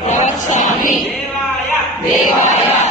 ప్రవక్ష్యామి దేవాయ. దేవాయ.